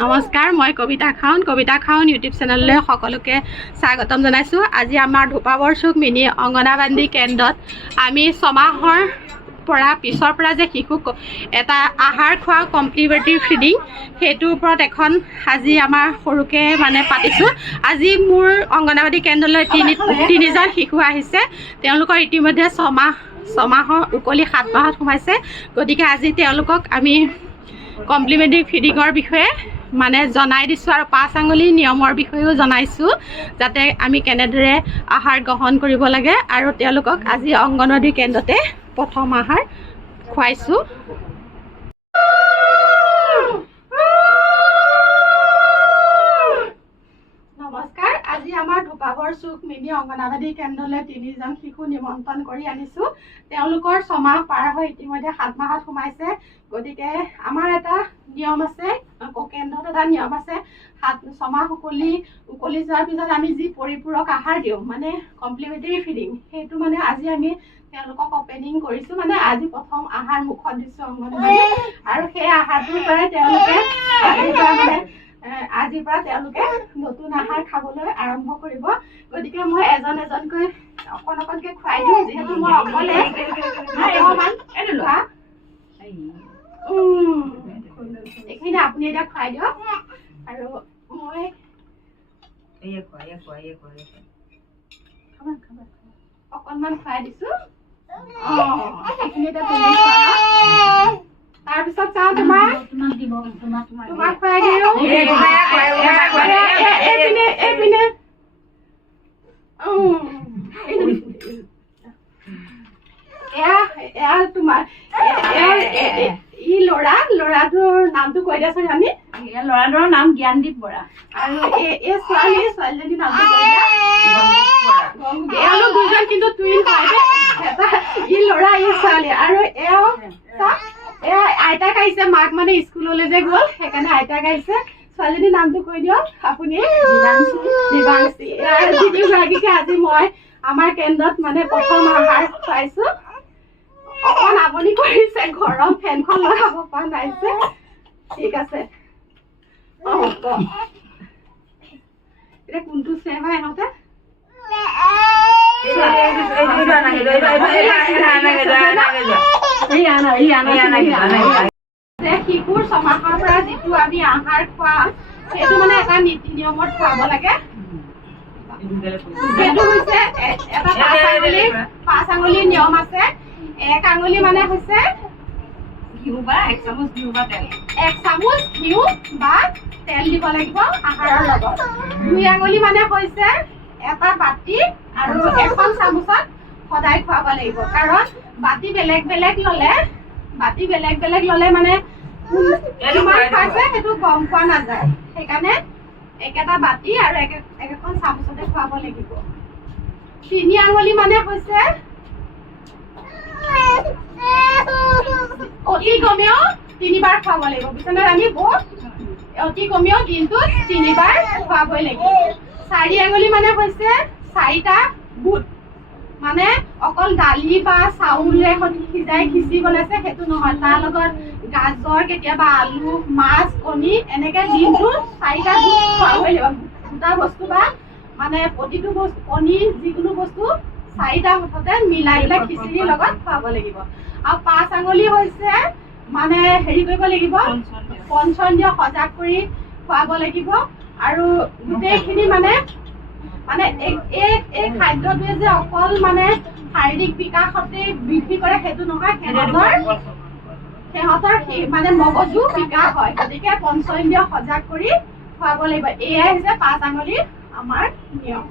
নমস্কাৰ, মই কবিতা খাউন ইউটিউব চেনেললৈ সকলোকে স্বাগতম জনাইছোঁ। আজি আমাৰ ধোপাবৰ চুক মিনি অংগনাবাদী কেন্দ্ৰত আমি ছমাহৰ পিছৰ পৰা যে শিশুক এটা আহাৰ খোৱা কমপ্লিমেণ্টাৰী ফিডিং সেইটোৰ ওপৰত এখন আজি আমাৰ সৰুকৈ পাতিছোঁ। আজি মোৰ অংগনাবাদী কেন্দ্ৰলৈ তিনিজন শিশু আহিছে। তেওঁলোকৰ ইতিমধ্যে ছমাহৰ উকলি 7 মাহত সোমাইছে। গতিকে আজি তেওঁলোকক আমি কমপ্লিমেণ্টাৰী ফিডিঙৰ বিষয়ে জনাই দিছোঁ আৰু 5 আঙুলি নিয়মৰ বিষয়েও জনাইছোঁ, যাতে আমি কেনেদৰে আহাৰ গ্ৰহণ কৰিব লাগে। আৰু তেওঁলোকক আজি অংগনবাদী কেন্দ্ৰতে প্ৰথম আহাৰ খুৱাইছোঁ। নমস্কাৰ, আজি আমাৰ ধোপাবৰ চুক মিনি অংগনাবাদী কেন্দ্ৰলৈ 3জন শিশু নিমন্ত্ৰণ কৰি আনিছোঁ। তেওঁলোকৰ 6 মাহ পাৰ হৈ ইতিমধ্যে 7 মাহত সোমাইছে। গতিকে আমাৰ এটা নিয়ম আছে, কেন্দ্ৰত এটা নিয়ম আছে, 6 মাহ উকলি যোৱাৰ পিছত আমি যি পৰিপূৰক আহাৰ দিওঁ কমপ্লিমেণ্টাৰী ফিডিং, সেইটো আজি আমি তেওঁলোকক অপেনিং কৰিছোঁ। আজি প্ৰথম আহাৰ মুখত দিছোঁ অংগনবাদী, আৰু সেই আহাৰটোৰ পৰাই তেওঁলোকে আজিৰ পৰা তেওঁলোকে নতুন আহাৰ খাবলৈ আৰম্ভ কৰিব। গতিকে মই এজনকৈ অকণকৈ খুৱাই দিওঁ, যিহেতু মই অকলে এইখিনি আপুনি এতিয়া খুৱাই দিয়ক। আৰু মই অকণমান খুৱাই দিছোঁ। এইখিনি এতিয়া তুমি তাৰপিছত চাওঁ তোমাক খুৱাই দিওঁ। এইপিনে এয়া তোমাৰ ল'ৰাটোৰ নামটো কৈ দিয়াচোন ৰাণী। ল'ৰাটোৰ নাম জ্ঞানদীপ বৰা, আৰু এই ছোৱালীজনীৰ নামটো কৈ দিয়া। এওঁলোক দুজন কিন্তু টুইন হয়, ই ল'ৰা ই ছোৱালী। আৰু এওঁ আইতাক আহিছে, মাক স্কুললৈ যে গ'ল, সেইকাৰণে আইতাক আহিছে। ছোৱালীজনীৰ নামটো কৈ দিয়ক আপুনি। দিবাংশী। তিনিগৰাকীকে আজি মই আমাৰ কেন্দ্ৰত প্ৰথম আহাৰ খুৱাইছোঁ। অকণ আমনি কৰিছে, গৰম ফেনখন লগাব পৰা নাইছে। ঠিক আছে, এতিয়া কোনটো চেম হয় ইহঁতে? শিশুৰ 6 মাহৰ পৰা যিটো আমি আহাৰ খুৱাম, সেইটো এটা নীতি নিয়মত খুৱাব লাগে। সেইটো হৈছে এটা 5 আঙুলি নিয়ম আছে। 1 আঙুলি হৈছে ঘিউ বা 1 চামুচ ঘিউ বা তেল, 1 চামুচ ঘিউ বা তেল দিব লাগিব আহাৰৰ লগত। 2 আঙুলি হৈছে এটা বাতি আৰু এখন চামুচত সদায় খুৱাব লাগিব। কাৰণ বাতি বেলেগ বেলেগ ললে কিমান খুৱাইছে সেইটো গম পোৱা নাযায়। সেইকাৰণে একেটা বাতি আৰু একেখন চামুচতে খুৱাব লাগিব। 3 আঙুলি হৈছে অতি কমেও 3 বাৰ খুৱাব লাগিব। বিচনাত আমি অতি কমেও দিনটোত 3 বাৰ খুৱাবই লাগিব। 4 আঙুলি হৈছে 4টা বুট, অকল দালি বা চাউলে সিজাই খিচি বনাইছে সেইটো নহয়, তাৰ লগত গাজৰ, কেতিয়াবা আলু, মাছ, কণী, এনেকে দিনটোত 4টা বুট খুৱাবই লাগিব। 2টা বস্তু বা প্ৰতিটো বস্তু, কণী যিকোনো বস্তু 4টা মুঠতে মিলাই পেলাই খিচিৰিৰ লগত খুৱাব লাগিব। আৰু 5 আঙুলি হৈছে হেৰি কৰিব লাগিব, পঞ্চন্দিয় সজাগ কৰি খুৱাব লাগিব। আৰু গোটেইখিনি এই খাদ্যটোৱে যে অকল শাৰীৰিক বিকাশতে বৃদ্ধি কৰে সেইটো নহয়, সিহঁতৰ মগজু বিকাশ হয়। গতিকে পঞ্চন্দিয় সজাগ কৰি খুৱাব লাগিব। এয়াই হৈছে 5 আঙুলিৰ আমাৰ নিয়ম।